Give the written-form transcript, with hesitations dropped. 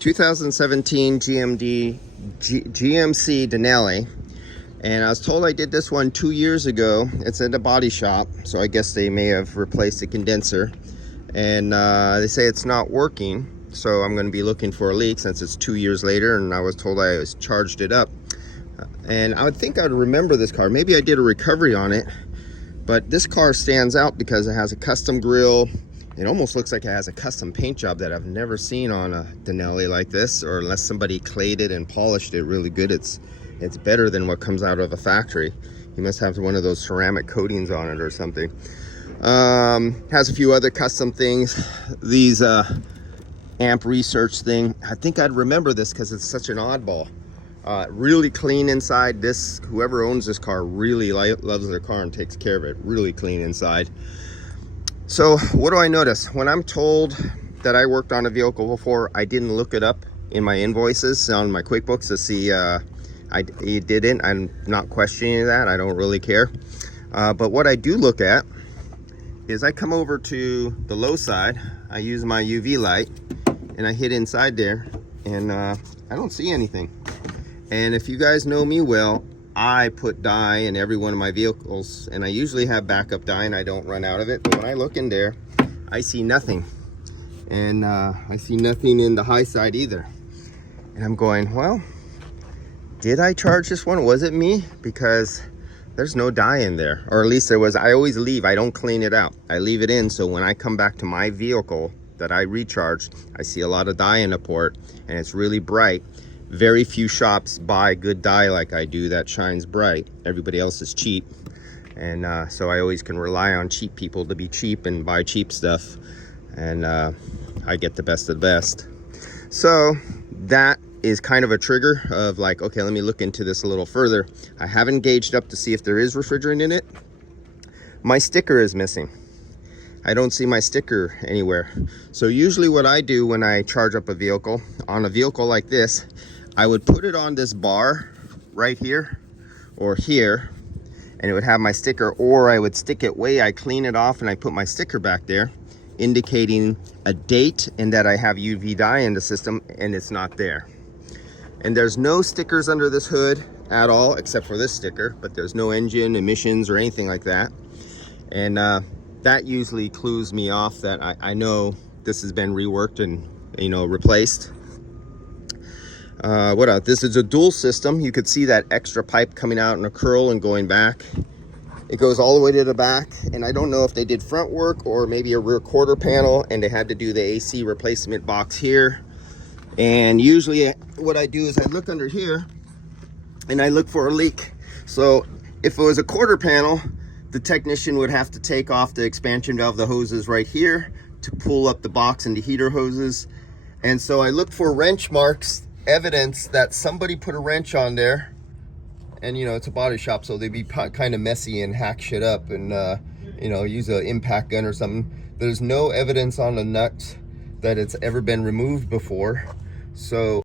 2017 GMC Denali, and I was told I did this one 2 years ago. It's at a body shop, so I guess they may have replaced the condenser, and they say it's not working, so I'm going to be looking for a leak since it's 2 years later, and I was told I was charged it up. And I would think I'd remember this car. Maybe I did a recovery on it, but this car stands out because it has a custom grille. It almost looks like it has a custom paint job that I've never seen on a Denali like this, or unless somebody clayed it and polished it really good. It's better than what comes out of a factory. You must have one of those ceramic coatings on it or something. Has a few other custom things. These amp research thing, I think I'd remember this because it's such an oddball. Really clean inside. Whoever owns this car really loves their car and takes care of it. Really clean inside. So what do I notice? When I'm told that I worked on a vehicle before, I didn't look it up in my invoices on my QuickBooks to see I didn't. I'm not questioning that. I don't really care. But what I do look at is I come over to the low side. I use my UV light and I hit inside there, and I don't see anything. And if you guys know me well, I put dye in every one of my vehicles, and I usually have backup dye and I don't run out of it. But when I look in there, I see nothing. And I see nothing in the high side either. And I'm going, well, did I charge this one? Was it me? Because there's no dye in there, or at least there was. I always leave. I don't clean it out. I leave it in, so when I come back to my vehicle that I recharged, I see a lot of dye in the port, and it's really bright. Very few shops buy good dye like I do that shines bright. Everybody else is cheap, and so I always can rely on cheap people to be cheap and buy cheap stuff, and I get the best of the best. So that is kind of a trigger of like, okay, let me look into this a little further. I haven't gauged up to see if there is refrigerant in it. My sticker is missing. I don't see my sticker anywhere. So usually what I do when I charge up a vehicle, on a vehicle like this, I would put it on this bar right here or here, and it would have my sticker, or I would stick it I clean it off and I put my sticker back there, indicating a date and that I have UV dye in the system, and it's not there. And there's no stickers under this hood at all, except for this sticker, but there's no engine emissions or anything like that. And that usually clues me off that I know this has been reworked and, you know, replaced. What else? This is a dual system. You could see that extra pipe coming out in a curl and going back. It goes all the way to the back, and I don't know if they did front work or maybe a rear quarter panel and they had to do the AC replacement box here. And usually what I do is I look under here and I look for a leak. So if it was a quarter panel, the technician would have to take off the expansion valve, the hoses right here, to pull up the box and the heater hoses. And so I look for wrench marks, evidence that somebody put a wrench on there. And you know, it's a body shop, so they'd be kind of messy and hack shit up and you know, use an impact gun or something. There's no evidence on the nuts that it's ever been removed before. So